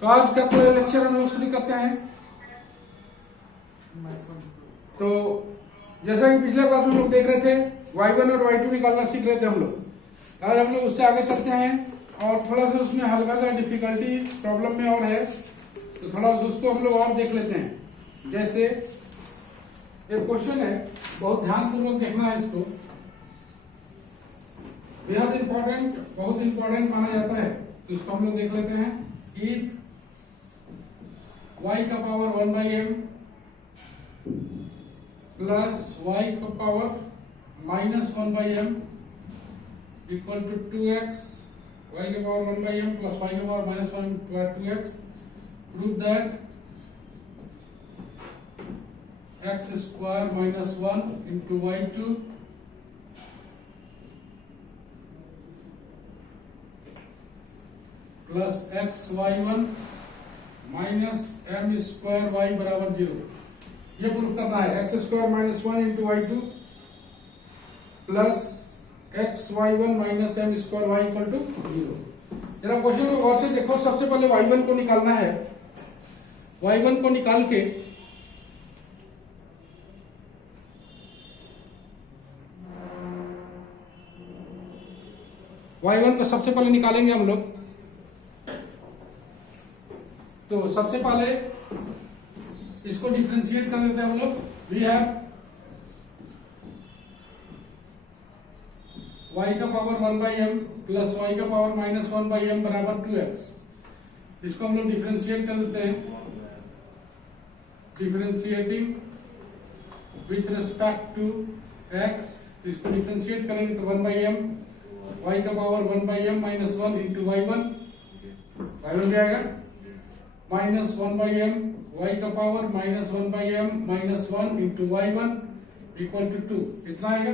तो आज का पूरा लेक्चर हम लोग शुरू करते हैं। तो जैसा कि पिछले क्लास में हम लोग देख रहे थे y1 और y2 निकालना सीख रहे थे हम लोग। आज हम लोग उससे आगे चलते हैं और थोड़ा सा उसमें हल्का सा डिफिकल्टी प्रॉब्लम में और है, तो थोड़ा सा उसको हम लोग और देख लेते हैं। जैसे एक क्वेश्चन है, बहुत ध्यानपूर्वक देखना है इसको, बेहद इंपॉर्टेंट, बहुत इंपॉर्टेंट माना जाता है। तो इसको हम लोग देख लेते हैं। इफ y का पावर 1/m प्लस y का power minus 1/m equal to 2x, y का पावर 1/m प्लस y का power minus 1 2x, prove that x square minus 1 into y2 plus x y1 minus m square y बराबर 0, ये proof करना है। X square minus 1 into y2 plus x y1 minus m square y equal to 0। जरा question को गौर से देखो। सबसे पहले y1 को निकालना है। y1 को निकाल के y1 को सबसे पहले निकालेंगे हम लोग। तो सबसे पहले इसको डिफरेंशिएट कर देते हैं हम लोग। वी हैव y का पावर 1/m प्लस y का पावर माइनस 1/m बराबर 2x। इसको हम लोग डिफरेंशिएट कर देते हैं। Differentiating with respect to x, इसको डिफरेंशिएट करेंगे तो 1/m, y का power 1/m minus 1 into y1 जाएगा माइनस 1/m, y का power minus 1/m minus 1 into y1 equal to 2, इतना आएगा।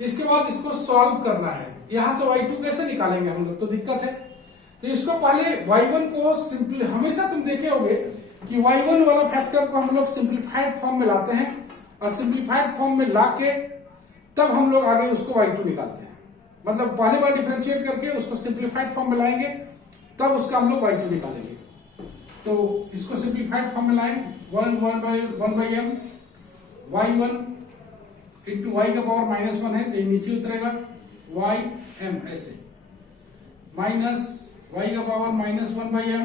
इसके बाद इसको सॉल्व करना है। यहां से y2 कैसे निकालेंगे हम लोग, तो दिक्कत है। तो इसको पहले y1 को सिंपल, हमेशा तुम देखे होगे कि y1 वाला फैक्टर को हम लोग सिंप्लीफाइड फॉर्म में लाते हैं और सिंप्लीफाइड फॉर्म में लाके तब हम लोग आगे उसको y2 निकालते हैं। मतलब पहले बार डिफरेंशिएट करके उसको सिंप्लीफाइड फॉर्म में लाएंगे, तब उसका हम लोग y2 निकालेंगे। तो इसको सिंप्लीफाइड फॉर्म में लाएं। 1/m y1 इंटू y का पावर माइनस 1 है तो ये नीचे उतरेगा ym ऐसे, माइनस y का पावर माइनस 1/m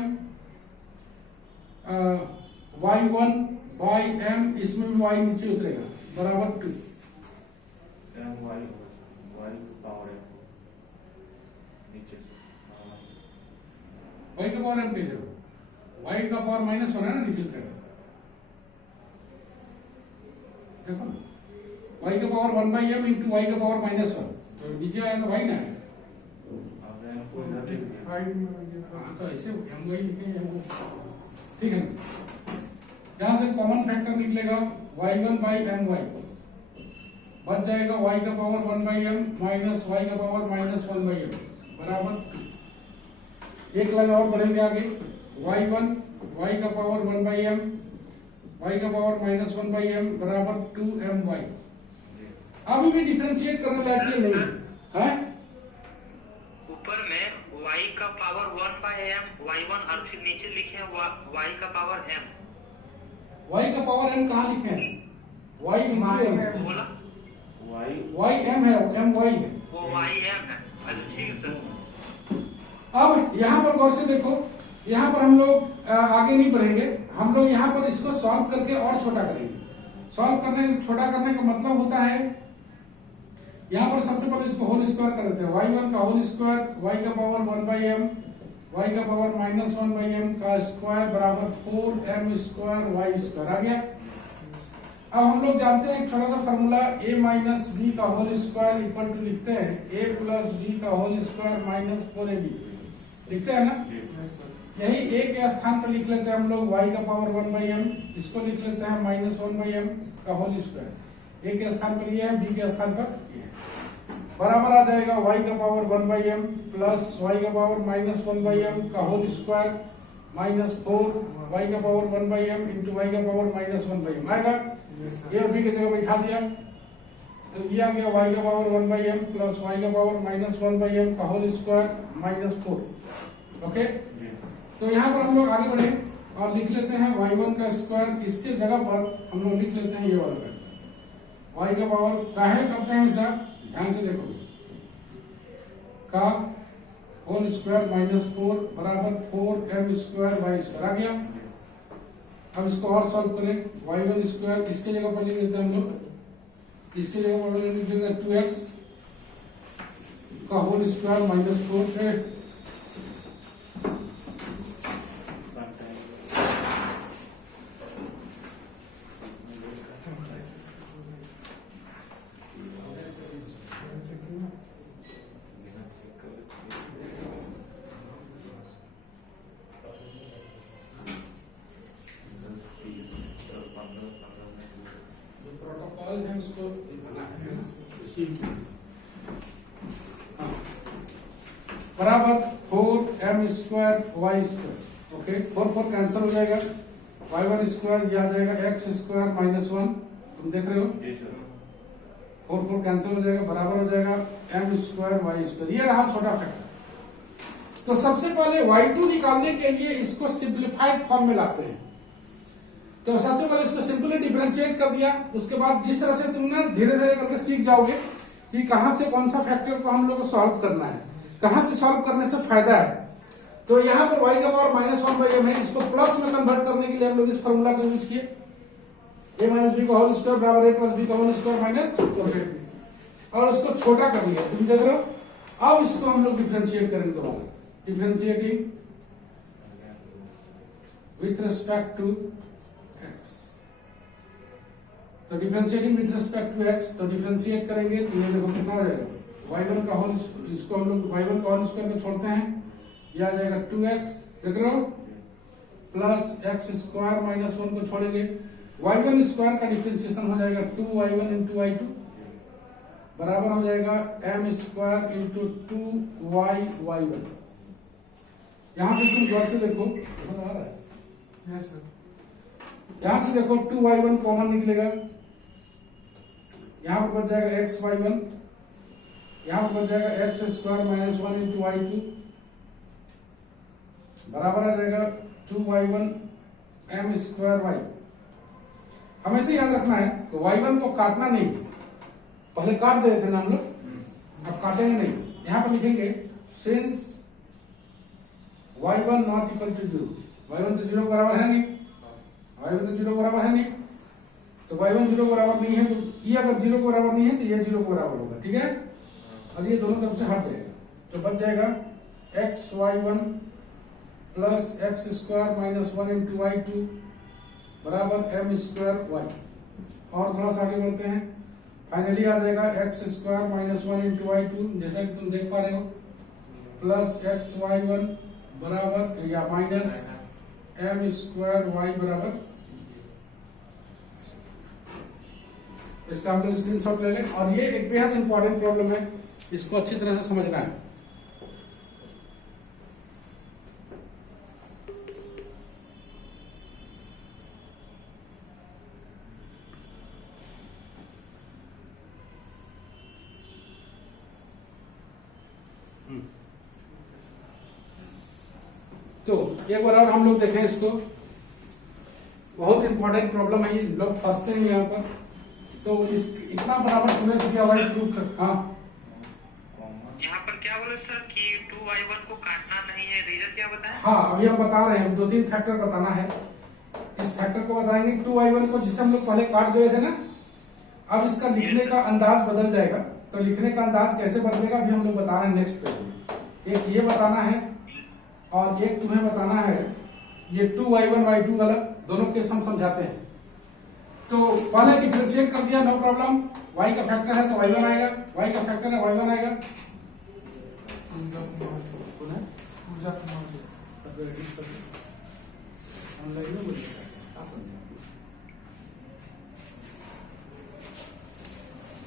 y1/m, इसमें भी y नीचे उतरेगा बराबर 2 y का पावर m कैसे, y का पावर माइनस 1 है ना, नीचे उतरेगा। देखो ना, y का पावर 1/m इंटू y का पावर माइनस 1, तो नीचे आया तो y ना है, तो ऐसे हम वही लिखेंगे, ठीक है। यहां से कॉमन फैक्टर निकलेगा y1/my, बच जाएगा y का पावर 1/m माइनस y का पावर माइनस 1/m बराबर। एक लाइन और बढ़ेंगे आगे, y1 y का पावर 1/m y का पावर माइनस 1/m बराबर 2my। अभी भी डिफरेंशिएट करने लायक नहीं है, ऊपर में y का पावर 1/m y1 और फिर नीचे लिखे हैं y का पावर m। y का पावर m कहाँ लिखे हैं, y इंटू m, बोला y m है, m y है, वो y m है। अच्छा ठीक है सर। अब यहाँ पर गौर से देखो, यहाँ पर हम लोग आगे नहीं बढ़ेंगे, हम लोग यहाँ पर इसको सॉल्व करके और छोटा करेंगे। सॉल्व करने से छोटा करने का मतलब होता है, यहाँ पर सबसे पहले इसको होल स्क्वायर कर देते हैं। y1 का होल स्क्वायर y का पावर 1/m y का पावर माइनस 1/m का स्क्वायर बराबर 4m स्क्वायर y स्क्वायर आ गया। अब हम लोग जानते हैं एक छोटा सा फॉर्मूला, a माइनस बी का होल स्क्वायर इक्वल टू लिखते हैं a प्लस बी का होल स्क्वायर माइनस 4ab, लिखते हैं ना। यही a के स्थान पर लिख लेते हैं हम लोग y का पावर 1/m, इसको लिख लेते हैं माइनस 1/m का होल स्क्वायर। a के स्थान पर ये है, b के स्थान पर ये है, बराबर आ जाएगा y का पावर 1/m प्लस y का पावर माइनस 1/m का होल स्क्वायर माइनस 4 y का पावर 1/m इंटू y का पावर माइनस 1/m आएगा। ये और b की जगह बैठा दिया तो ये आ गया y का पावर 1/m प्लस y का पावर माइनस 1/m का होल स्क्वायर माइनस 4। ओके, तो यहाँ पर हम लोग आगे बढ़े और लिख लेते हैं y1 का स्क्वायर, इसके जगह पर हम लोग लिख लेते हैं ये वाला फैक्टर y का पावर काहे करते हैं ऐसा, ध्यान से देखो, का होल स्क्वायर -4 बराबर 4m स्क्वायर y स्क्वायर आ गया। अब इसको और सॉल्व करें, y1 स्क्वायर इसके जगह पर लिख देते हैं हम लोग, इसके जगह पर लिख देते हैं 2x का होल स्क्वायर -4 से प्रोटोकॉल है उसको बना है उसी बराबर 4m square y square. Okay, 4 cancel हो जाएगा, y1 स्क्वायर ये आ जाएगा x स्क्वायर -1, तुम देख रहे हो, 4 कैंसिल हो जाएगा, बराबर हो जाएगा m स्क्वायर y स्क्वायर। ये रहा छोटा फैक्टर। तो सबसे पहले y2 निकालने के लिए इसको सिंप्लीफाइड फॉर्म में लाते हैं। तो सबसे पहले इसको सिंपली डिफरेंशिएट कर दिया, उसके बाद जिस तरह से तुम ना धीरे धीरे करके सीख जाओगे कि कहां से कौन सा फैक्टर को हम लोग को सॉल्व करना है, कहां से सॉल्व करने से फायदा है। तो यहाँ पर y का पावर -1/m है, इसको प्लस में कन्वर्ट करने के लिए हम लोग इस फॉर्मूला को यूज किए, a - b का होल स्क्वायर बराबर a + b का होल स्क्वायर माइनस 4b, और उसको छोटा कर लिया, तुम देख रहे हो। अब इसको हम लोग डिफरेंशिएट करेंगे दोबारा, differentiating with respect to x। तो differentiating with respect to x, तो डिफरेंशिएट करेंगे तो ये देखो कितना हो जाएगा, y1 का होल, इसको हम लोग y1 का होल स्क्वायर को छोड़ते हैं, ये आ जाएगा 2x, देख रहे हो, प्लस x स्क्वायर -1 को छोड़ेंगे, y1 स्क्वायर का डिफरेंशिएशन हो जाएगा 2y1 × y2 बराबर हो जाएगा m स्क्वायर × 2y1। यहां से तुम गौर से देखो, समझ आ रहा है? Yes sir. यहां से देखो 2y1 कॉमन निकलेगा, यहां पर बच जाएगा xy1, यहां पर बच जाएगा x स्क्वायर -1 × y2 बराबर आ जाएगा 2y1 m स्क्वायर y। हमेशा याद रखना है कि y1 को काटना नहीं, पहले काट देते थे ना हम लोग, अब काटेंगे नहीं। यहां पर लिखेंगे since y1 not equal to 0, y1 तो 0 बराबर है नहीं, y1 तो 0 बराबर है नहीं, तो y1 0 बराबर नहीं है, तो ये अगर 0 बराबर नहीं है तो ये 0 बराबर होगा, ठीक है। और ये दोनों तरफ से हट जाएगा, तो बच जाएगा xy1 plus x square -1 × y2 बराबर m स्क्वायर y। और थोड़ा सा आगे बढ़ते हैं, फाइनली आ जाएगा x स्क्वायर -1 × y2, जैसा कि तुम देख पा रहे हो, प्लस xy1 बराबर या माइनस m स्क्वायर y बराबर। इसका हम लोग स्क्रीनशॉट ले लें, और ये एक बेहद इंपॉर्टेंट प्रॉब्लम है, इसको अच्छी तरह से समझना है। तो एक बार और हम लोग देखें इसको, बहुत इंपॉर्टेंट प्रॉब्लम है, ये लोग फंसते हैं यहाँ पर। तो इस इतना बराबर तुम्हें क्या वाई प्रूफ कर, हाँ यहाँ पर क्या बोले सर कि 2y1 को काटना नहीं है, रीजन क्या बताएं? हाँ अभी हम बता रहे हैं, 2-3 फैक्टर बताना है। इस फैक्टर को बताएंगे 2y1 को, जिसे हम लोग पहले काट दिए थे ना, अब इसका लिखने का अंदाज बदल जाएगा। तो लिखने का अंदाज कैसे बदलेगा अभी हम लोग बता रहे हैं नेक्स्ट पेज में। एक ये बताना है और एक तुम्हें बताना है ये 2y1 y2 वाला, दोनों केस हम समझाते हैं। तो पहले डिफरेंशिएट कर दिया, नो प्रॉब्लम, y का फैक्टर है तो y1 आएगा, y का फैक्टर है y1 आएगा।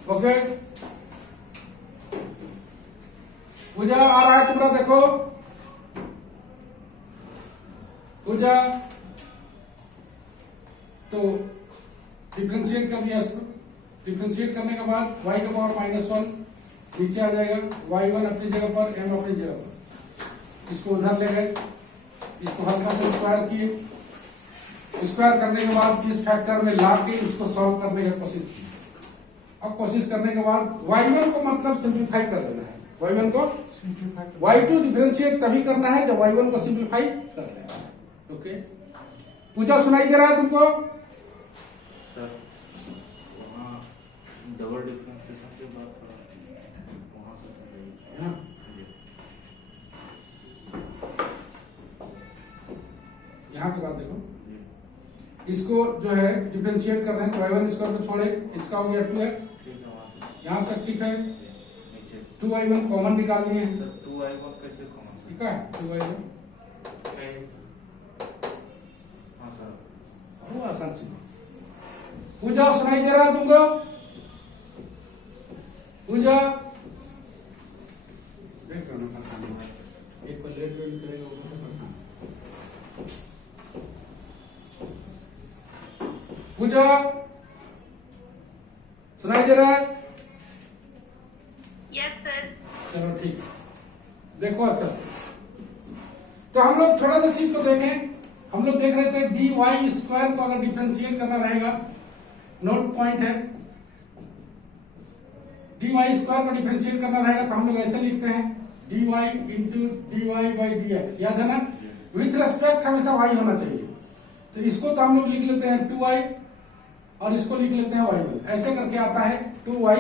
ओके, पूजा आ रहा है, तुम्हारा देखो पूजा। तो डिफरेंशिएट कर दिया इसको, डिफरेंशिएट करने के बाद y का पावर -1 नीचे आ जाएगा, y1 अपनी जगह पर, m अपनी जगह पर, इसको उधर ले गए, इसको हल्का से स्क्वायर किए, स्क्वायर करने के बाद इस फैक्टर में ला के इसको सॉल्व करने की कोशिश की। अब कोशिश करने के बाद y1 को मतलब सिंप्लीफाई कर देना है, y1 को y2 डिफरेंशिएट तभी करना है जब y1 को सिंप्लीफाई कर देना है। ओके, पूजा सुनाई दे रहा है तुमको? सर वहाँ डबल डिफरेंशिएशन की बात वहाँ से समझाइए। हाँ। यहाँ की बात देखो, इसको जो है डिफरेंशिएट कर रहे हैं तो y1 स्क्वायर को छोड़े, इसका हो गया 2x, यहाँ तक ठीक है। 2y1 कॉमन निकाल लिए हैं, 2y1 कैसे कॉमन? ठीक है 2y1 हाँ सर, वो आसान चीज। पूजा सुनाई दे रहा है तुमको? पूजा वेट करना, परेशान हुआ है। एक पर लेट वेट करेगा वो तो परेशान। पूजा सुनाई दे रहा है? Yes sir. चलो ठीक, देखो अच्छा से। तो हम लोग थोड़ा सा चीज को देखें। हम लोग देख रहे थे डी वाई स्क्वायर को अगर डिफरेंशिएट करना रहेगा, नोट पॉइंट है, डी वाई स्क्वायर को डिफरेंशिएट करना रहेगा तो हम लोग ऐसे लिखते हैं d y into d y by D x, याद है ना? विथ रेस्पेक्ट हमेशा वाई होना चाहिए। तो इसको तो हम लोग लिख लेते हैं 2y और इसको लिख लेते हैं y1, ऐसे करके आता है 2y।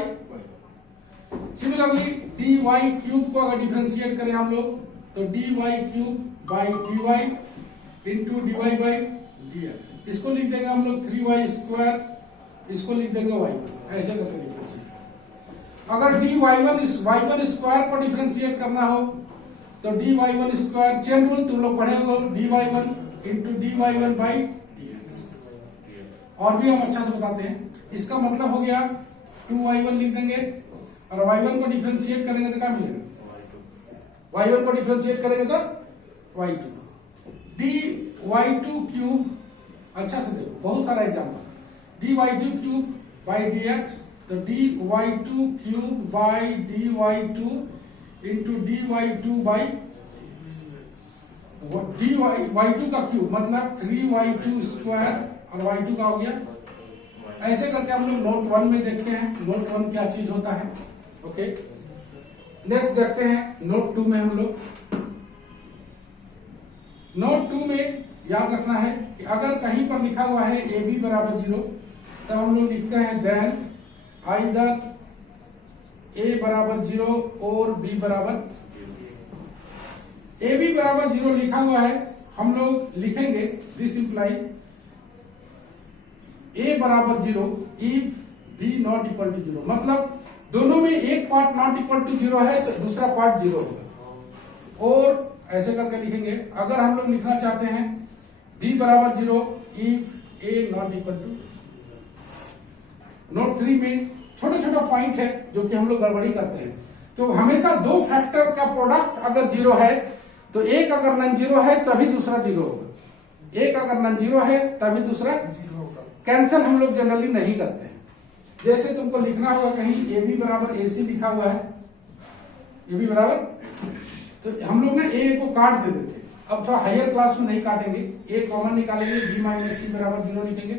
Similarly D y cube को अगर डिफरेंशिएट करें हम लोग तो d y cube by d y into d y by D x, इसको लिख देंगे हम लोग 3y स्क्वायर, इसको लिख देंगे y1, ऐसे करके डिफरेंशिएट। अगर डी y1 स्क्वायर को डिफरेंशिएट करना हो तो D y1 square, chain rule तुम लोग पढ़े हो, D y1 into D y1 by D x. और भी हम अच्छा से बताते हैं, इसका मतलब हो गया 2y1 लिख देंगे और y1 को डिफरेंशिएट करेंगे तो क्या मिलेगा? y1 को डिफरेंशिएट करेंगे तो y2, डी y2 क्यूब। अच्छा से देखो, बहुत सारा example, D y2 cube by D X, तो D y2 cube by D y2 into D y2 by D y2 का क्यूब मतलब 3y2 स्क्वायर और y2 का हो गया। ऐसे करके हम लोग नोट 1 में देखते हैं नोट 1 क्या चीज होता है। ओके, नेक्स्ट देखते हैं नोट 2 में। हम लोग नोट 2 में याद रखना है कि अगर कहीं पर लिखा हुआ है ए बी बराबर 0 तब हम लोग लिखते हैं देन आइदर ए बराबर 0 और बी बराबर। ए बी बराबर 0 लिखा हुआ है, हम लोग लिखेंगे दिस इंप्लाई ए बराबर 0 if b not equal to 0, मतलब दोनों में एक पार्ट नॉट इक्वल टू 0 है तो दूसरा पार्ट 0 होगा। और ऐसे करके लिखेंगे, अगर हम लोग लिखना चाहते हैं बी बराबर 0 if a not equal to. Note 3 में छोटा छोटा पॉइंट है जो कि हम लोग गड़बड़ी करते हैं। तो हमेशा दो फैक्टर का प्रोडक्ट अगर 0 है तो एक अगर नॉन 0 है तभी दूसरा 0 होगा, एक अगर नॉन 0 है तभी दूसरा 0 होगा। कैंसल हम लोग जनरली नहीं करते हैं। जैसे तुमको लिखना होगा कहीं ए बी बराबर ए सी लिखा हुआ है, ए बी बराबर, तो हम लोग ना ए को काट दे देते हैं। अब थोड़ा हायर क्लास में नहीं काटेंगे, ए कॉमन निकालेंगे, बी माइनस सी बराबर 0 लिखेंगे।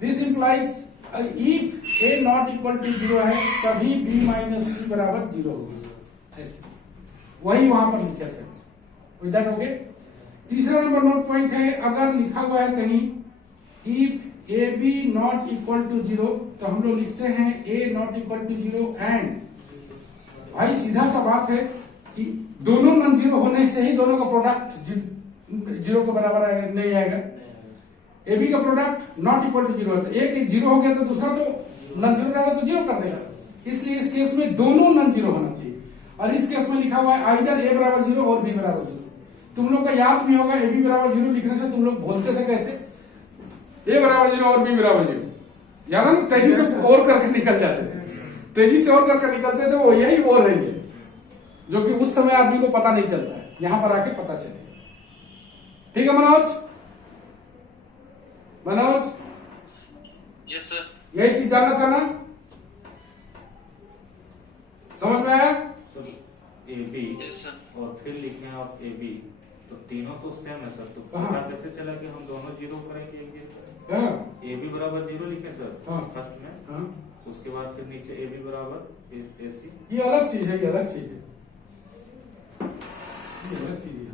This implies if a not equal to 0 है तभी बी माइनस सी बराबर 0 होगी, ऐसे वही वहां पर लिखे थे। With that okay. तीसरा नंबर नोट पॉइंट है, अगर लिखा हुआ है कहीं if a b not equal to 0 तो हम लोग लिखते हैं a not equal to 0 and. भाई सीधा सा बात है कि दोनों नॉन 0 होने से ही दोनों का प्रोडक्ट 0 के बराबर नहीं आएगा। ए बी का प्रोडक्ट नॉट इक्वल टू 0 है तो एक 0 हो गया तो दूसरा तो नॉन 0 रहेगा तो 0 कर देगा। इसलिए इस केस में दोनों नॉन 0 होना चाहिए। और इस केस में लिखा हुआ है आइदर ए बराबर 0 और बी बराबर 0। तुम लोग का याद भी होगा ए बी बराबर 0 लिखने से तुम लोग बोलते थे कैसे, ए बराबर 0 और बी बराबर 0, याद है ना? तेजी से और करके निकल जाते थे, तेजी से और करके निकलते थे, वो यही बोल रही है जो कि उस समय आदमी को पता नहीं चलता है, यहां पर आके पता चलेगा। ठीक है मनोज? मनोज यस सर, यही चीज जानना था ना? समझ में आया? ए बी यस सर, और फिर लिखना है आप ए बी तो तीनों तो सेम है सर, तो हाँ। पता कैसे चला कि हम दोनों जीरो करेंगे, एक जीरो करेंगे? हाँ ए बी बराबर जीरो लिखे सर हाँ। फर्स्ट में, हाँ, उसके बाद फिर नीचे ए बी बराबर ए सी। ये अलग चीज है, ये अलग चीज है, ये अलग चीज है।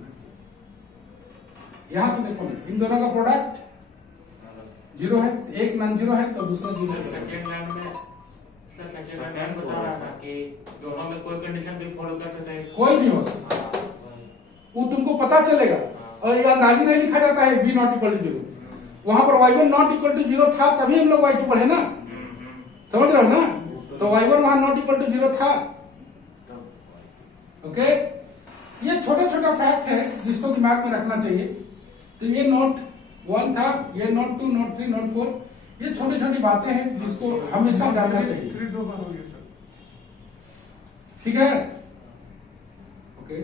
यहां से देखो ना, इन दोनों का प्रोडक्ट जीरो है, एक नॉन जीरो है तो दूसरा जीरो है। सेकंड लाइन में सर, सेकंड लाइन में बता रहा था कि दोनों में कोई कंडीशन भी फॉलो कर सकते हैं। कोई नहीं हो सकता, वो तुमको पता चलेगा। और ये अंदाजी नहीं लिखा जाता है b not equal to zero, वहां पर y1 not equal to zero था तभी हम लोग y2 पढ़े ना, समझ रहे हो ना? तो y1 वहां नॉट इक्वल टू जीरो था। ओके, ये छोटा छोटा फैक्ट है जिसको दिमाग में रखना चाहिए। तो ये नोट 1 था, ये नोट 2, नोट 3, नोट 4, ये छोटी छोटी बातें हैं जिसको हमेशा जानना चाहिए। 3 2 बार हो गया सर। ठीक है, ओके।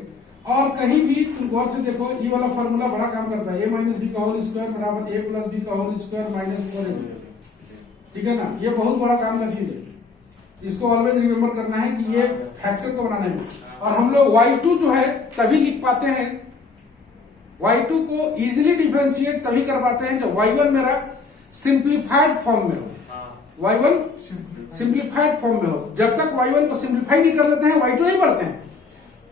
और कहीं भी तुम गौर से देखो, ये वाला फॉर्मूला बड़ा काम करता है, a माइनस बी का होल स्क्वायर बराबर a प्लस बी का होल स्क्वायर माइनस 4ab। ठीक है ना, ये बहुत बड़ा काम का चीज है, इसको ऑलवेज रिमेम्बर करना है कि ये फैक्टर को बनाना है। और हम लोग y2 जो है तभी लिख पाते हैं, y2 को इजीली डिफरेंशिएट तभी कर पाते हैं जब y1 मेरा सिंप्लीफाइड फॉर्म में हो। y1 सिंप्लीफाइड फॉर्म में हो। जब तक y1 को सिंप्लीफाई नहीं कर लेते हैं y2 नहीं बढ़ते हैं।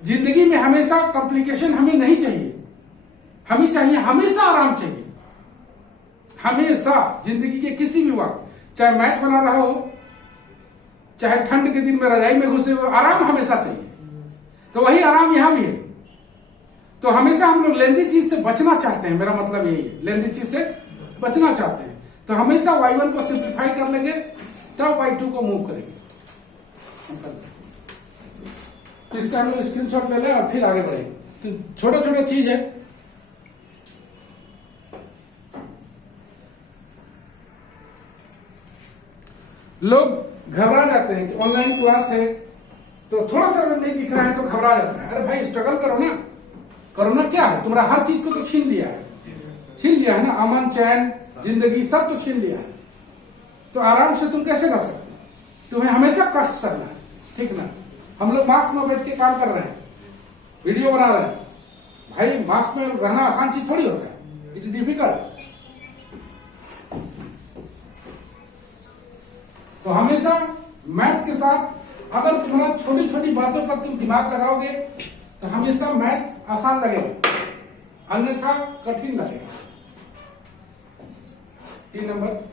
जिंदगी में हमेशा कॉम्प्लिकेशन हमें नहीं चाहिए, हमें चाहिए हमेशा आराम चाहिए। हमेशा जिंदगी के किसी भी वक्त, चाहे मैथ बना रहा हो, चाहे ठंड के दिन में रजाई में घुसे हुए, आराम हमेशा चाहिए। तो वही आराम यहां भी है। तो हमेशा हम लोग लेंदी चीज से बचना चाहते हैं, मेरा मतलब यही है, लेंदी चीज से बचना चाहते हैं। तो हमेशा y1 को सिंप्लीफाई कर लेंगे तब y2 को मूव करेंगे। तो इसका हम लोग स्क्रीनशॉट ले लें और फिर आगे बढ़ेंगे। तो छोटा छोटा चीज है। लोग घबरा जाते हैं कि ऑनलाइन क्लास है तो थोड़ा सा नहीं दिख रहा है तो घबरा जाता है। अरे भाई स्ट्रगल करो ना, कोरोना क्या है, तुम्हारा हर चीज को तो छीन लिया है, छीन लिया है ना, अमन चैन जिंदगी सब तो छीन लिया है। तो आराम से तुम कैसे रह सकते हो? तुम्हें हमेशा कष्ट सहना है, ठीक ना? हम लोग मास्क में बैठ के काम कर रहे हैं, वीडियो बना रहे हैं। भाई मास्क में रहना आसान चीज थोड़ी होता है, इट्स डिफिकल्ट। तो हमेशा मैथ के साथ अगर तुम्हारा छोटी छोटी बातों पर तुम दिमाग लगाओगे तो हमेशा मैथ आसान लगेगा, अन्यथा कठिन लगेगा। 3 नंबर,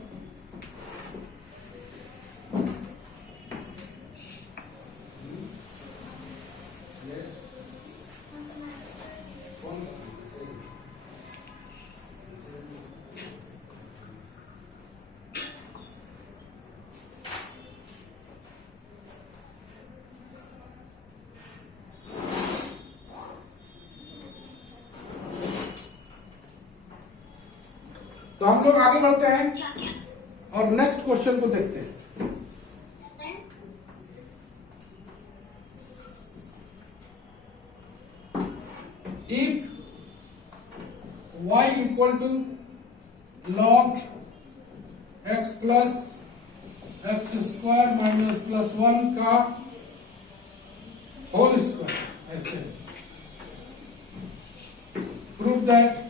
तो हम लोग आगे बढ़ते हैं और नेक्स्ट क्वेश्चन को देखते हैं। If y equal to log x plus x square minus plus 1 का होल स्क्वायर, ऐसे prove that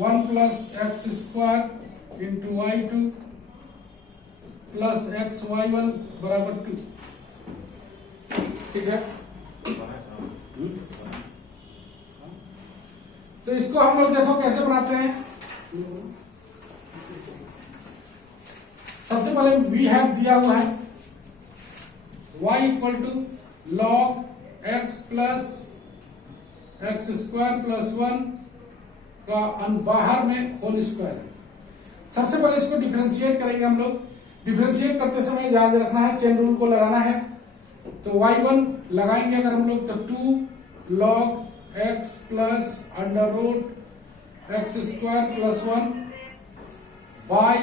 1 plus x square into y2 plus x y1 बराबर 2। ठीक है, तो इसको हम लोग देखो कैसे बनाते हैं। सबसे पहले वी हैव दिया हुआ है y equal to log x plus x square plus 1 का बाहर में होल स्क्वायर है। सबसे पहले इसको डिफरेंशिएट करेंगे हम लोग। डिफरेंशिएट करते समय याद रखना है, चेन रूल को लगाना है। तो y1 लगाएंगे अगर हम लोग तो 2 log x plus under root x square plus 1 by,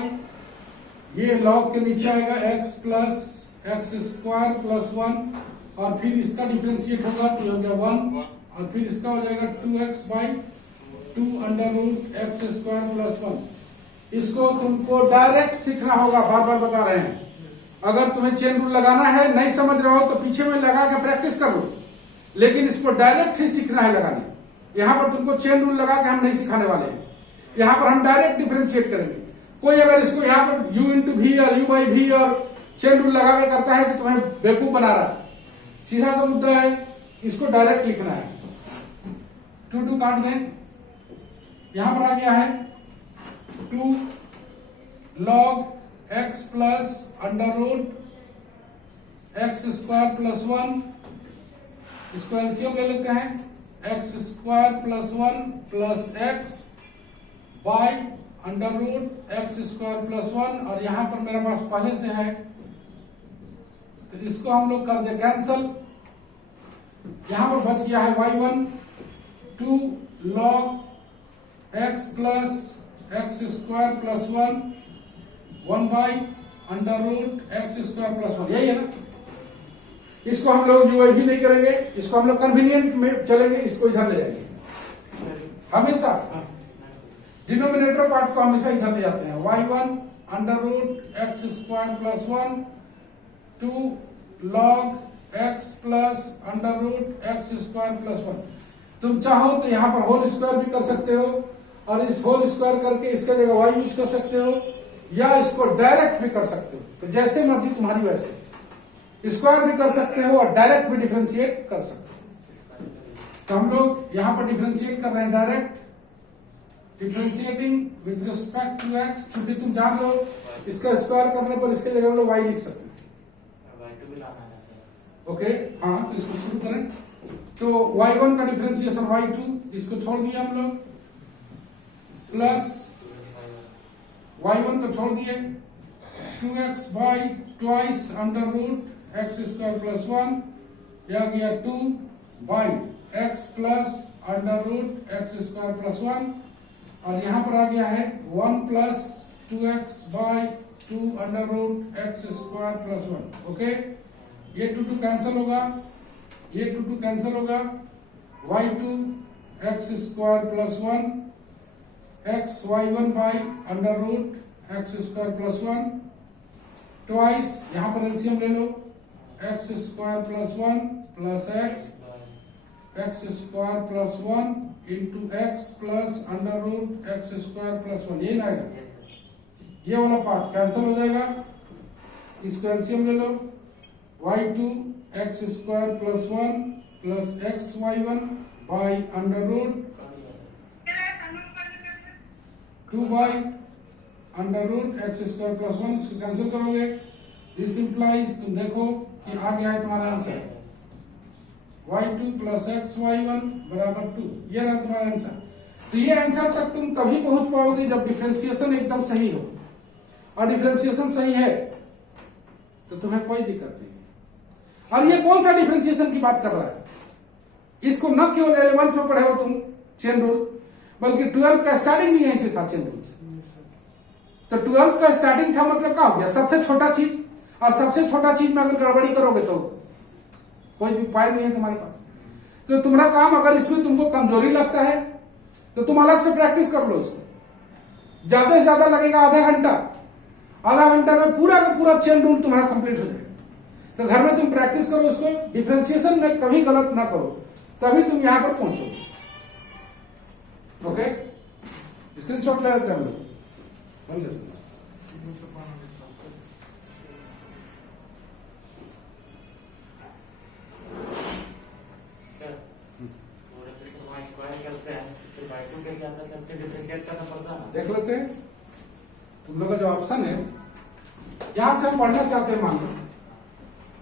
ये log के नीचे आएगा x plus x square plus 1 और फिर इसका डिफरेंशिएट होगा तो हो गया 1 और फिर इसका हो जाएगा 2x by 2 under root x square plus 1। इसको तुमको डायरेक्ट सीखना होगा, बार बार बता रहे हैं। अगर तुम्हें चेन रूल लगाना है, नहीं समझ रहे हो तो पीछे में लगा के प्रैक्टिस कर लो। लेकिन इसको डायरेक्ट ही सीखना है लगाने। यहां पर तुमको चेन रूल लगा के हम नहीं सिखाने वाले हैं, यहां पर हम डायरेक्ट डिफरेंशिएट करेंगे। कोई अगर इसको यहाँ पर u इंटू वी और u बाई वी और चेन रूल लगा के करता है तो तुम्हें बेवकूफ बना रहा है। सीधा सा मुद्दा है, इसको डायरेक्ट लिखना है। 2 काट दें, यहां पर आ गया है 2 log x plus under root x square plus 1, इसको एलसीएम ले लेते हैं, x square plus 1 plus x by under root x square plus 1, और यहां पर मेरे पास पहले से है तो इसको हम लोग कर दे कैंसल। यहां पर बच गया है y1 2 log x plus x square plus 1 by under root x square plus 1, यही है ना। इसको हम लोग यूआई भी नहीं करेंगे, इसको हम लोग कन्वीनियंट में चलेंगे, इसको इधर ले जाएंगे हमेशा। डिनोमिनेटर पार्ट को हमेशा इधर ले जाते हैं। y1 under root x square plus 1 2 log x plus under root x square plus 1। तुम चाहो तो यहाँ पर होल स्क्वायर भी कर सकते हो, और इस होल स्क्वायर करके इसके जगह y यूज कर सकते हो, या इसको डायरेक्ट भी कर सकते हो। तो जैसे मर्जी तुम्हारी वैसे, स्क्वायर भी कर सकते हो और डायरेक्ट भी डिफरेंशिएट कर सकते हो। तो हम लोग यहाँ पर डिफरेंशिएट कर रहे हैं direct, differentiating with respect to x. चूंकि तुम जान रहे हो इसका स्क्वायर करने पर इसके जगह हम लोग y लिख सकते हैं। ओके, हाँ, तो इसको शुरू करें। तो y1 का डिफरेंशिएशन y2, इसको छोड़ दिया हम लोग, प्लस y1 को छोड़ दिए 2x by twice under root x square plus 1, यह गया 2 by x plus under root x square plus 1, और यहां पर आ गया है 1 plus 2x by 2 under root x square plus 1। Okay, ये 2 कैंसिल होगा, ये 2 कैंसिल होगा, y2 x square plus 1 x y1 by under root x square plus 1 ट्वाइस, यहां पर एलसीएम ले लो, x square plus 1 plus x square plus 1 into x plus under root x square plus 1, यही आएगा। ये वाला पार्ट कैंसिल हो जाएगा, इसको एलसीएम ले लो, y2 x square plus 1 plus x y1 by under root 2 by under root x square plus 1, इसको कैंसिल करोगे, दिस इंप्लाइज, तुम देखो कि आ गया है तुम्हारा answer y2 plus x y1 बराबर 2, ये रहा तुम्हारा आंसर। तो ये आंसर तक तुम तभी पहुंच पाओगे जब डिफरेंशिएशन एकदम सही हो, और डिफरेंशिएशन सही है तो तुम्हें कोई दिक्कत नहीं। और ये कौन सा डिफरेंशिएशन की बात कर रहा है, इसको न केवल 11th में पढ़े हो तुम चेन रूल, बल्कि 12 का स्टार्टिंग भी यहीं से था चेन रूल से। तो 12 का स्टार्टिंग था, मतलब क्या हो गया, सबसे छोटा चीज, और सबसे छोटा चीज में अगर गड़बड़ी करोगे तो कोई उपाय नहीं है तुम्हारे पास। तो तुम्हारा काम, अगर इसमें तुमको कमजोरी लगता है तो तुम अलग से प्रैक्टिस कर लो इसको। ज्यादा से ज्यादा लगेगा आधा घंटा, आधा घंटा में पूरा का पूरा चेन रूल तुम्हारा कंप्लीट हो जाएगा। तो घर में तुम प्रैक्टिस करो इसको, डिफरेंशिएशन में कभी गलत ना करो, तभी तुम यहां पर पहुंचोगे। ओके, स्क्रीनशॉट ले लेते हैं हम लोग, बंद कर। देख लेते हैं तुम लोग का जो ऑप्शन है, यहां से हम बढ़ना चाहते हैं, मान लो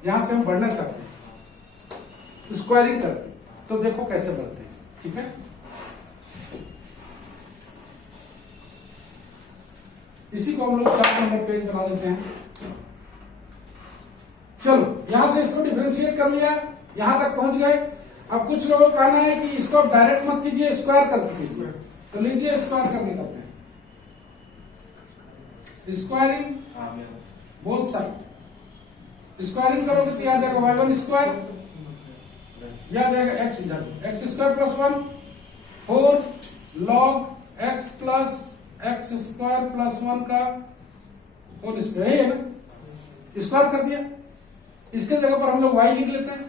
यहां से हम बढ़ना चाहते हैं स्क्वायरिंग करके, तो देखो कैसे बढ़ते हैं। ठीक है, इसी को हम लोग 4 नंबर पेज बना देते हैं। चलो, यहां से इसको डिफरेंशिएट कर लिया, यहां तक पहुंच गए। अब कुछ लोगों का कहना है कि इसको आप डायरेक्ट मत कीजिए, स्क्वायर करके कीजिए। तो लीजिए स्क्वायर करके करते हैं, स्क्वायरिंग बोथ साइड। स्क्वायरिंग करोगे तो आ जाएगा y1 स्क्वायर, यह आ जाएगा एक्स, इधर x square plus 1 4 log x plus x square plus 1 का होल स्क्वायर, यही है ना, स्क्वायर कर दिया। इसके जगह पर हम लोग y लिख लेते हैं,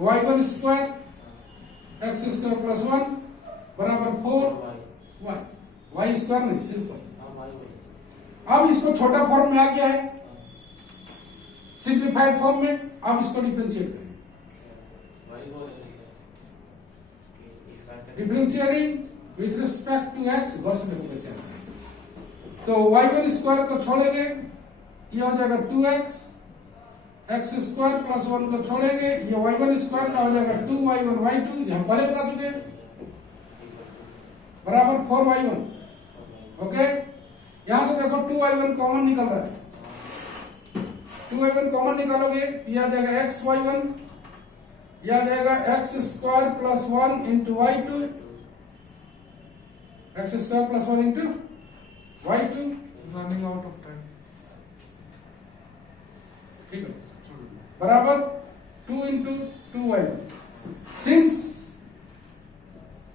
y1 square x square plus 1 बराबर 4 वाई स्क्वायर नहीं सिर्फ y। अब इसको छोटा फॉर्म में आ गया है, सिंप्लीफाइड फॉर्म में। अब इसको डिफरेंशिएट करें, differentiating with respect to X. गौर से देखो कैसे आता है। तो y1 स्क्वायर को छोड़ेंगे, ये हो जाएगा 2x, एक्स स्क्वायर प्लस 1 को छोड़ेंगे, ये y1 स्क्वायर का हो जाएगा 2y1 y2, ये हम पहले बता चुके हैं, बराबर 4y1। ओके, यहां से देखो 2y1 कॉमन निकल रहा है, 2y1 कॉमन निकालोगे तो यह आ जाएगा xy1, यह आ जाएगा x square plus 1 into y2, x square plus 1 into y2। Running out of time. ठीक है, बराबर 2 into 2y1। Since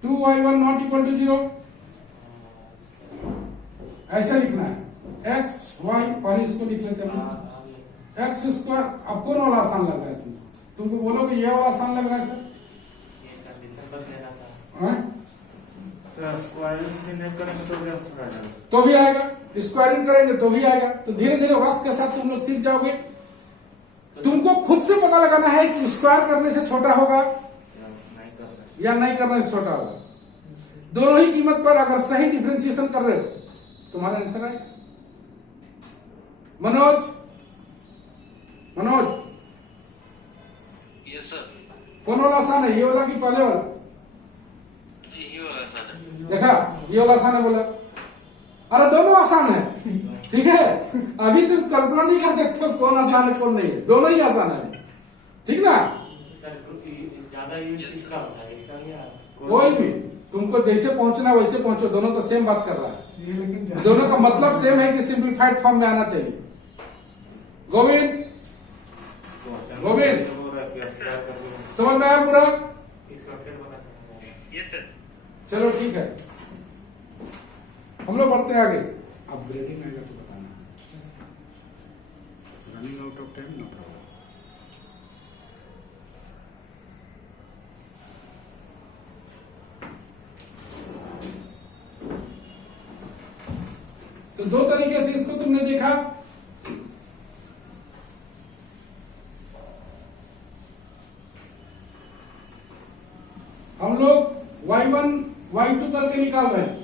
2y1 not equal to 0, ऐसा लिखना है एक्स वाई, और इसको लिख लेते हैं एक्स स्क्वायर। अब कौन वाला आसान लग रहा है तुमको बोलोगे ये वाला आसान लग रहा है सर? तो भी आएगा, स्क्वायरिंग करेंगे तो भी आएगा। तो धीरे धीरे वक्त के साथ तुम लोग सीख जाओगे। तुमको खुद से पता लगाना है कि स्क्वायर करने से छोटा होगा या नहीं करने से छोटा होगा। दोनों ही कीमत पर अगर सही डिफरेंशिएशन कर रहे हो तुम्हारा आंसर आएगा। मनोज, मनोज यस सर, कौन वाला आसान है, ये वाला कि पहले वाला? यही वाला सर है। देखा, ये वाला आसान है बोला। अरे दोनों आसान है, ठीक है। अभी तुम कल्पना नहीं कर सकते हो कौन आसान है कौन नहीं है, दोनों ही आसान है, ठीक ना। ज्यादा यूज किसका होता है, इसका या कोई भी, तुमको जैसे पहुंचना वैसे पहुंचो, दोनों तो सेम बात कर रहा है। ये लेकिन दोनों का मतलब सेम है कि सिंप्लीफाइड फॉर्म में आना चाहिए। गोविंद, गोविंद समझ में आया पूरा? Yes sir. चलो ठीक है, हम लोग बढ़ते हैं आगे। अपग्रेडिंग आएगा तो बताना। Running out of time, no problem. तो दो तरीके से इसको तुमने देखा। हम लोग y1 y2 करके निकाल रहे हैं।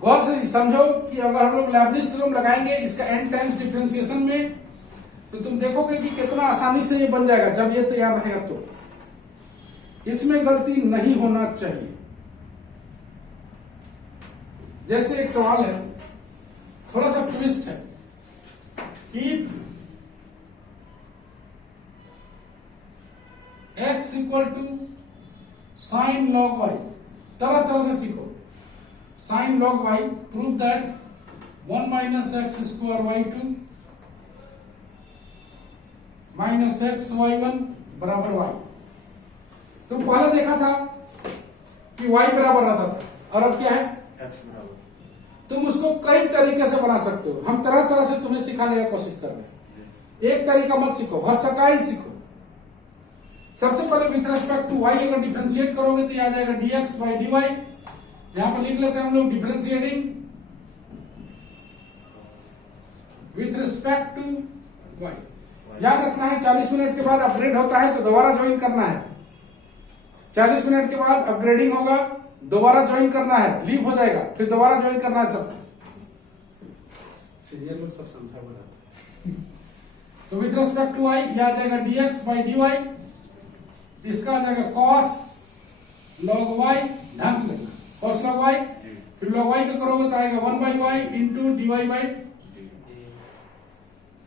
गौर से समझो कि अगर हम लोग लैबनिज थ्योरम लगाएंगे इसका n टाइम्स डिफरेंशिएशन में, तो तुम देखोगे कि कितना आसानी से ये बन जाएगा जब ये तैयार रहेगा। तो इसमें गलती नहीं होना चाहिए। जैसे एक सवाल है, थोड़ा सा ट्विस्ट है कि x equal to sine log y, तरह तरह से सीखो। Sine log y, prove that 1 minus x square y2 minus x y1 बराबर y। तो पहले देखा था कि y बराबर रहता था, और अब क्या है एक्स बराबर। तुम उसको कई तरीके से बना सकते हो। हम तरह तरह से तुम्हें सिखाने की कोशिश कर रहे हैं। एक तरीका मत सीखो, वर्सटाइल सीखो। सबसे पहले विथ रेस्पेक्ट टू y अगर डिफरेंशिएट करोगे तो यह आ जाएगा dx बाई dy। यहां पर लिख लेते हैं हम लोग differentiating with respect to y। याद रखना है 40 मिनट के बाद अपग्रेड होता है तो दोबारा ज्वाइन करना है। 40 मिनट के बाद अपग्रेडिंग होगा, दोबारा ज्वाइन करना है, लीव हो जाएगा, फिर दोबारा ज्वाइन करना है। सब सीनियर लोग सब समझा बना। तो विथ रेस्पेक्ट टू y यह आ जाएगा dx बाई dy, इसका आ जाएगा cos log y। ध्यान से लिखना, cos log y, फिर log y का करोगे तो आएगा 1 by y into dy by,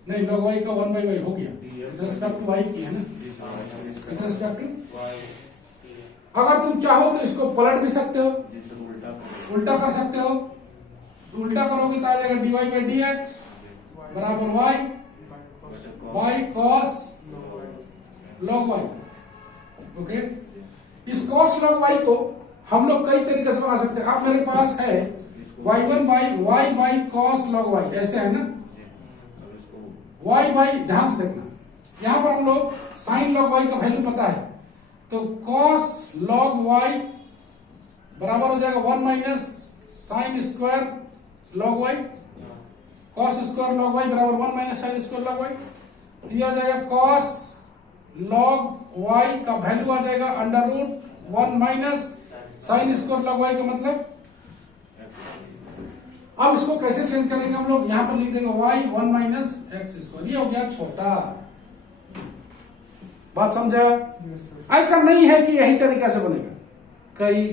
नहीं log y का 1 बाई y हो गया, विथ रेस्पेक्ट टू y किया है ना, विथ रेस्पेक्ट टू। अगर तुम चाहो तो इसको पलट भी सकते हो, उल्टा कर सकते हो। तो उल्टा करोगे तो आ जाएगा dy बाई dx बराबर y cos log y। Okay, इस cos log y को हम लोग कई तरीके से बना सकते हैं। अब मेरे पास है y1 by y by cos log y, ऐसे है ना, y बाई, ध्यान से देखना, यहां पर हम लोग साइन लॉग वाई का वैल्यू पता है, तो कॉस लॉग वाई बराबर हो जाएगा 1 minus sine square log y, cos square log y बराबर 1 minus sine square log y. तो यह आ जाएगा कॉस लॉग वाई का वैल्यू आ जाएगा under root 1 minus sine square log y का मतलब। अब इसको कैसे चेंज करेंगे हम लोग, यहां पर लिख देंगे y 1 माइनस एक्स स्क्वायर, ये हो गया छोटा। बात समझा? ऐसा नहीं है कि यही तरीका से बनेगा, कई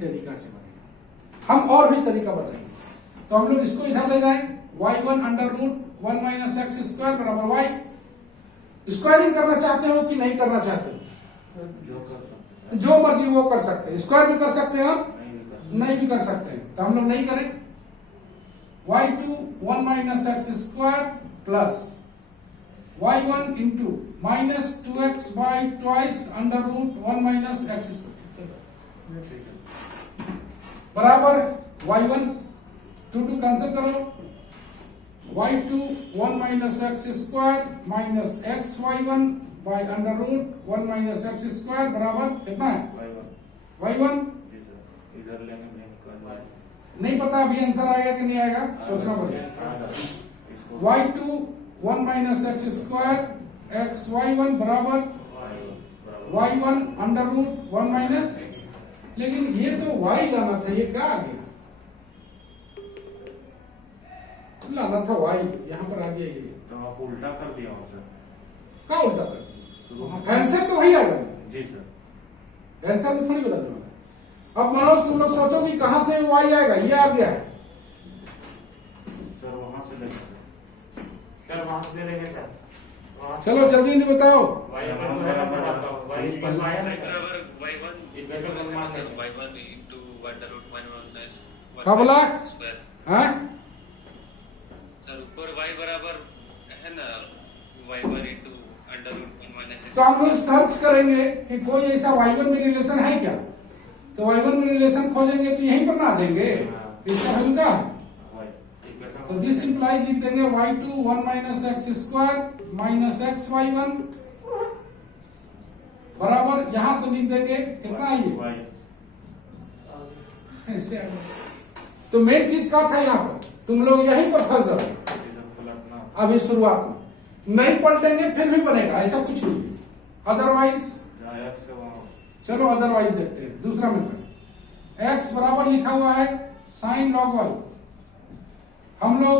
तरीका से बनेगा, हम और भी तरीका बताएंगे। तो हम लोग इसको इधर ले जाएं, y1 under root 1 minus x square बराबर y। स्क्वायरिंग करना चाहते हो कि नहीं करना चाहते हो? जो कर सकते हैं, जो मर्जी वो कर सकते हैं, स्क्वायर भी कर सकते हैं और नहीं भी कर नहीं भी कर सकते हैं। तो हम लोग नहीं करें, y2 1 minus x square plus y1 into minus 2x by twice under root 1 minus x square बराबर y1 2 कैंसिल करो, y2 1 minus x square minus x y1 by under root 1 minus x square बराबर कितना है y1। जी sir, इधर लेने में निकाल नहीं पता अभी आंसर आएगा कि नहीं आएगा, सोचना पड़ेगा। इसको y2 1 minus x square x y1 बराबर y1 अंडर रूट 1 माइनस, लेकिन ये तो y लाना था, ये क्या आ गया, लाना था y, यहाँ पर आ गया ये, तो आप उल्टा कर दिया हो सर। क्या उल्टा कर शुरू में दिया, आंसर तो वही आएगा, जी सर, आंसर में थोड़ी बदलने वाला है। अब मनोज तुम लोग सोचो कि कहां से y आएगा, ये आ गया है, सर वहां से लेंगे सर वहां से लेंगे सर, वहां से- चलो जल्दी जल्दी बताओ। वाई अपन को है ना सर आपका, वाई इक्वल वाई है ना सर, बराबर y1 इक्वेशन नंबर मान लेंगे। y1 into under root 1 minus क्या बोला? स्क्वायर। हैं? सर ऊपर y बराबर है ना y1 into under root 1 minus तो हम लोग सर्च करेंगे कि कोई ऐसा y1 में रिलेशन है क्या, तो y1 में रिलेशन खोजेंगे तो यहीं पर ना आ जाएंगे, इसका वैल्यू क्या है, वाई तो दिस इंप्लाइज लिख देंगे y2 1 minus x square minus x y1 बराबर, यहां से लिख देंगे कितना है ये, वाई ऐसे आएगा। तो मेन चीज क्या था यहाँ पर, तुम लोग यहीं पर फंस जाओ इधर पलटना, अभी शुरुआत में, नहीं पलटेंगे फिर भी बनेगा, ऐसा कुछ नहीं है। अदरवाइज जहाँ x है वहाँ चलो अदरवाइज देखते हैं, दूसरा मेथड, x बराबर लिखा हुआ है साइन लॉग वाई, हम लोग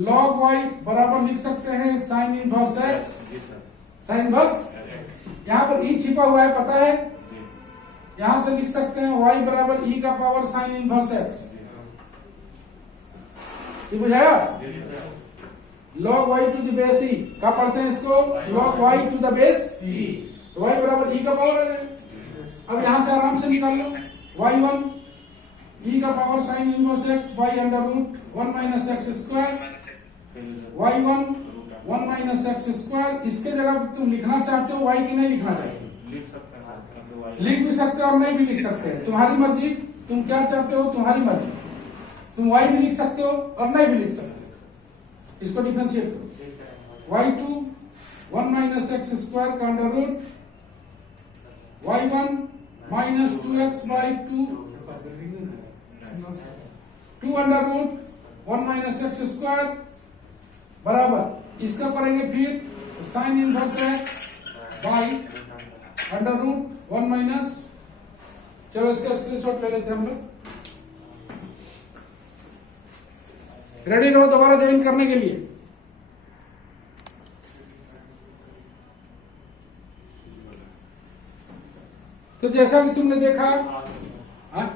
लॉग वाई बराबर लिख सकते हैं साइन इनवर्स x, जी सर, साइन इनवर्स, x यहाँ पर e छिपा हुआ है पता है, जी यहां से लिख सकते हैं y बराबर e का पावर साइन इनवर्स x, ये बुझाया, जी sir, log y to the base e क्या पढ़ते हैं इसको, log y to the base e, तो y बराबर e का पावर आ जाएगा। अब यहां से आराम से निकाल लो, y1 e का power sine inverse x by under root 1 minus x square, y1 1 minus x square, इसके जगह पे तुम लिखना चाहते हो y की नहीं लिखना चाहते हो, लिख सकते हैं सर, क्योंकि वाई लिख भी सकते हो और नहीं भी लिख सकते हैं, तुम्हारी मर्जी, तुम क्या चाहते हो तुम्हारी मर्जी, तुम y भी लिख सकते हो और नहीं भी लिख सकते हो, इसको डिफरेंशिएट करो, y2 1 माइनस एक्स स्क्वायर का under root y1 minus 2x by 2 under root 1 minus x square बराबर, इसका करेंगे फिर sine inverse x by under root 1 minus, चलो इसका स्क्रीनशॉट ले लेते हैं हम लोग, रेडी रहो दोबारा ज्वाइन करने के लिए। तो जैसा कि तुमने देखा, हाँ?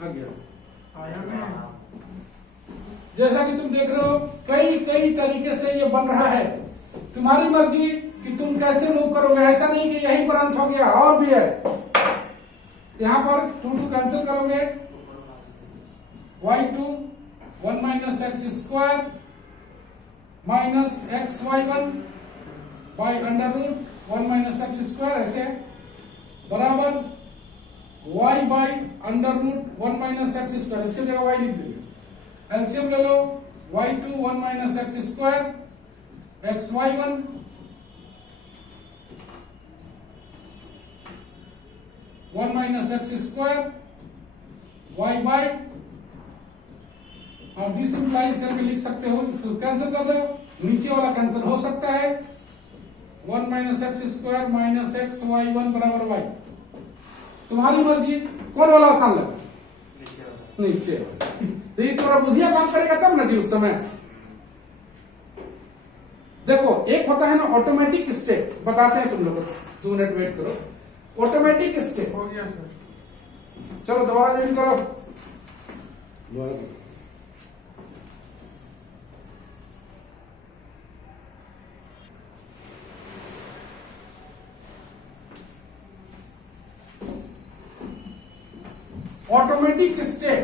आ गया, जैसा कि तुम देख रहे हो कई तरीके से ये बन रहा है, तुम्हारी मर्जी कि तुम कैसे मूव करोगे, ऐसा नहीं कि यहीं पर अंत हो गया, और भी है, यहां पर 2 कैंसिल करोगे, y2 1 minus x square minus x y1 by under root 1 minus x square ऐसे बराबर y by under root 1 minus x square, इसके जगह y लिख दीजिए, एलसीएम ले लो, y2 1 minus x square x y1 1 minus x square y by, और this implies करके लिख सकते हो, तो कैंसिल कर दो, नीचे वाला कैंसिल हो सकता है। 1 minus x square minus x y 1 बराबर वाई। तुम्हारी मर्जी, कौन वाला आसान लगा? नीचे वाला। नीचे। तो ये थोड़ा बुद्धिया काम करेगा तब ना जी उस समय। देखो एक होता है ना ऑटोमेटिक स्टेप, बताते हैं तुम लोग, 2 मिनट वेट करो। ऑटोमेटिक स्टेप हो गया सर। चलो दोबारा ज्वाइन करो, दोबारा करो। ऑटोमेटिक स्टेप,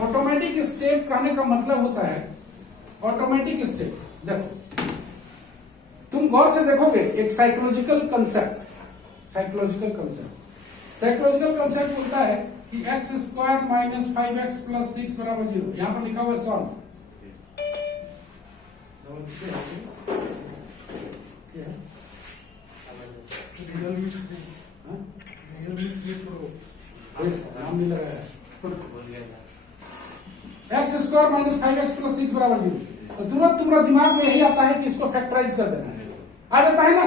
ऑटोमेटिक स्टेप कहने का मतलब होता है, ऑटोमेटिक स्टेप देखो, तुम गौर से देखोगे एक साइकोलॉजिकल कंसेप्ट, साइकोलॉजिकल कंसेप्ट होता है कि x square minus 5x plus 6 बराबर 0। यहां पर लिखा हुआ है सॉल्व। रियल भी क्लिक करो। नाम नहीं लगाया, भूल गया था। X square minus 5x plus 6 बराबर 0। तो तुरंत तुम्हारा दिमाग में यही आता है कि इसको फैक्टराइज कर देना है, आ जाता है ना।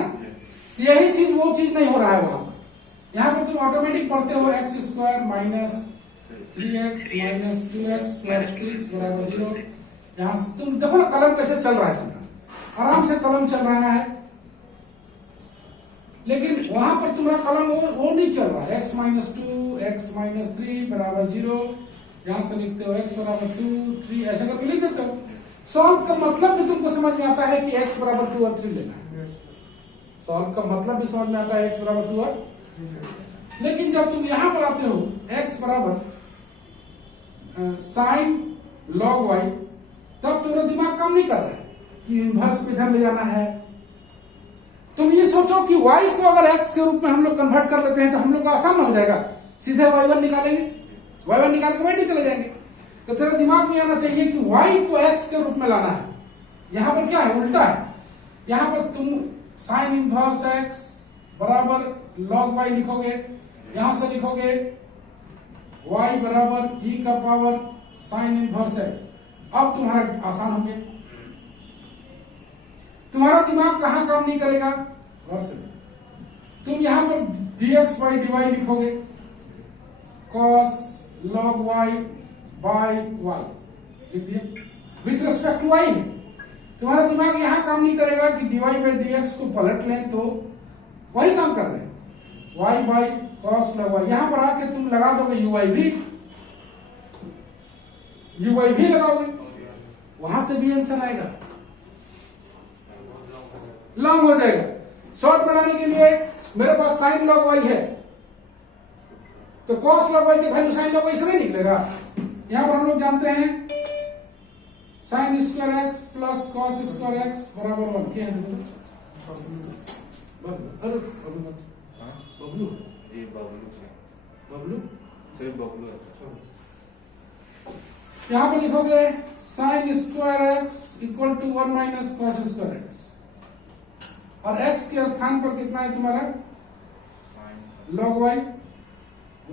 यही चीज वो चीज नहीं हो रहा है वहां पर। यहाँ पर तुम ऑटोमेटिक पढ़ते हो x square minus 3x minus 2x plus 6 बराबर 0। यहाँ से तुम देखो ना कलम कैसे चल रहा है, तुम्हारा आराम से कलम चल रहा है, लेकिन वहां पर तुम्हारा कलम वो नहीं चल रहा है। x माइनस 2 x माइनस 3 बराबर 0, यहां से लिखते हो x बराबर 2 3, ऐसे करके लिख देते हो। सॉल्व का मतलब भी तुमको समझ में आता है कि x बराबर 2 और 3 लेना है। सॉल्व का मतलब भी समझ में आता है x बराबर 2 और, लेकिन जब तुम यहां पर आते हो x बराबर साइन लॉग y, तब तुम्हारा दिमाग काम नहीं कर रहा है कि इन्वर्स को इधर ले जाना है। तुम ये सोचो कि y को अगर x के रूप में हम लोग कन्वर्ट कर लेते हैं तो हम लोग को आसान हो जाएगा, सीधे y1 निकालेंगे, y1 निकाल के y2 चले जाएंगे। तो तेरे दिमाग में आना चाहिए कि y को x के रूप में लाना है। यहां पर क्या है, उल्टा है। यहां पर तुम साइन इनवर्स x बराबर log y लिखोगे, यहां से लिखोगे y बराबर e का पावर साइन इनवर्स x। अब तुम्हारा आसान हो गया। तुम्हारा दिमाग कहां काम नहीं करेगा, गौर से तुम यहां पर dx by dy लिखोगे, cos log y by y लिख दिया विथ रिस्पेक्ट टू y। तुम्हारा दिमाग यहां काम नहीं करेगा कि dy by dx को पलट लें, तो वही काम कर रहे हैं, y by cos log y। यहां पर आके तुम लगा दोगे uy भी लगाओगे, वहां से भी आंसर आएगा, लॉन्ग हो जाएगा। शॉर्ट बनाने के लिए मेरे पास साइन लॉग वाई है, तो कॉस लॉग वाई के वैल्यू साइन लॉग वाई से नहीं निकलेगा। यहां पर हम लोग जानते हैं sign square x plus cos square x बराबर 1। क्या है बबलू? जी बबलू से। बबलू सिर्फ बबलू है। यहां पर लिखोगे sine square x equal to 1 minus cos square x, और x के स्थान पर कितना है तुम्हारा, log y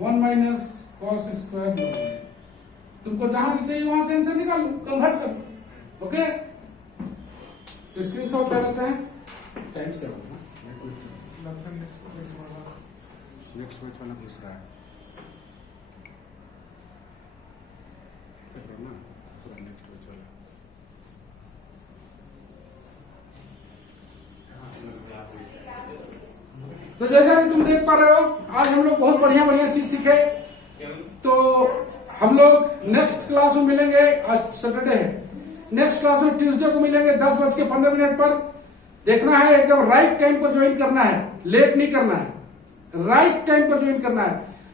1 minus cos square log y। तुमको जहां से चाहिए वहां से आंसर निकालो, कन्वर्ट कर लो। ओके, तो स्क्रीनशॉट ले लेते हैं। टाइम से नेक्स्ट बैच वाला पूछ रहा है, नेक्स्ट बैच वाला। तो जैसा कि तुम देख पा रहे हो, आज हम लोग बहुत बढ़िया बढ़िया चीज सीखे। तो हम लोग नेक्स्ट क्लास में मिलेंगे, आज सैटरडे है, नेक्स्ट क्लास में ट्यूसडे को मिलेंगे 10:15 पर। देखना है एकदम राइट टाइम पर ज्वाइन करना है, लेट नहीं करना है, राइट टाइम पर ज्वाइन करना है,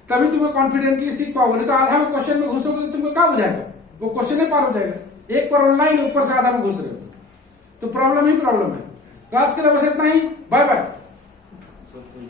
तभी तुम्हें कॉन्फिडेंटली सीख पाओगे। नहीं तो आधा में क्वेश्चन में घुसोगे तो तुम्हें क्या हो जाएगा, वो क्वेश्चन ही पार हो जाएगा। एक पर ऑनलाइन, ऊपर से आधा में घुस रहे हो, तो प्रॉब्लम ही प्रॉब्लम है। तो आज के लिए बस इतना ही, बाय बाय। सब कुछ